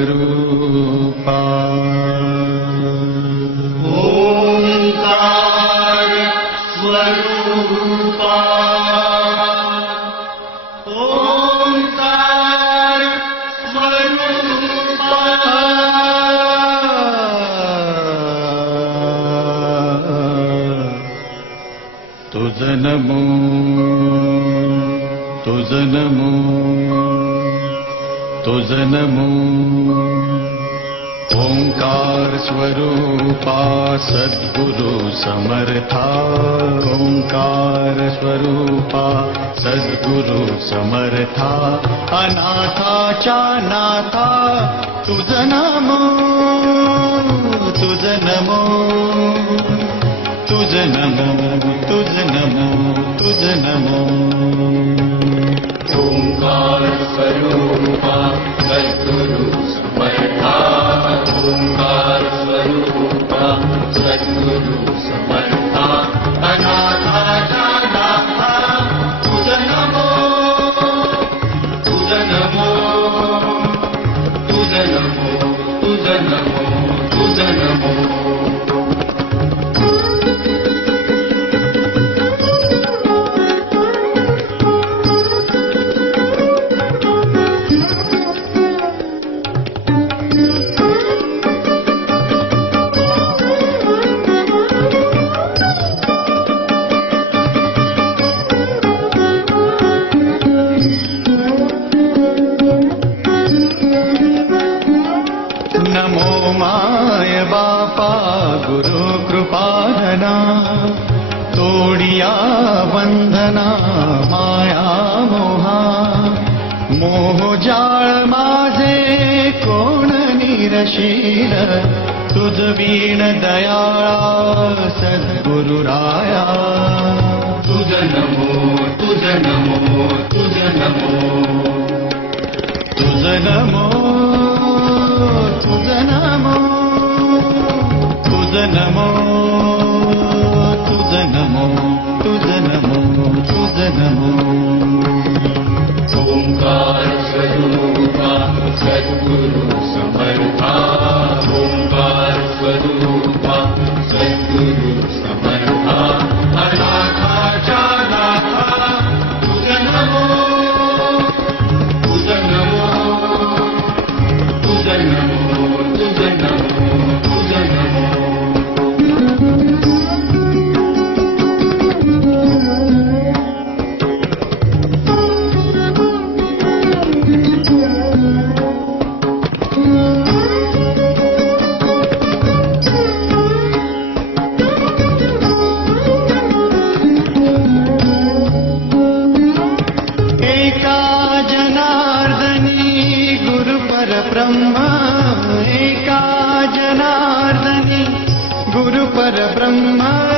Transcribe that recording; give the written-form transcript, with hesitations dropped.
स्वरूपा ओंकार स्वरूपा ओंकार स्वरूपा तुझ नमो तुझ नमो तुझ नमो ओंकार स्वरूपा सद्गुरु समर्था ओंकार स्वरूपा सद्गुरु समर्था अनाथाच्या नाथा तुझ नमो तुझ नमो तुझ नमो तुझ नमो तुझ नमो ओंकार स्वरूपा सद्गुरु समर्था ओंकार स्वरूपा सद्गुरु समर्था अनाथाच्या नाथा तुझ नमो तुझ नमो तुझ नमो तुझ नमो तुझ नमो नमो माय बापा गुरु कृपाधना तोडिया बंधना माया मोहा मोह जाळ माझे कोण निरशील तुझ वीण दयाळा सद्गुरु राया तुझ नमो तुझ नमो तुझ नमो तुझ नमो तुझ नमो तुझ नमो तुझ नमो तुझ नमो तुझ नमो ओंकार स्वरूपा सद्गुरु समर्था ओंकार स्वरूपा सद्गुरु समर्था अनाथाच्या नाथा तुझ नमो तुझ नमो तुझ नमो तुझ नमो तुझ नमो एका जनार्दनी गुरु परब्रह्म एका जनार्दनी गुरु परब्रह्म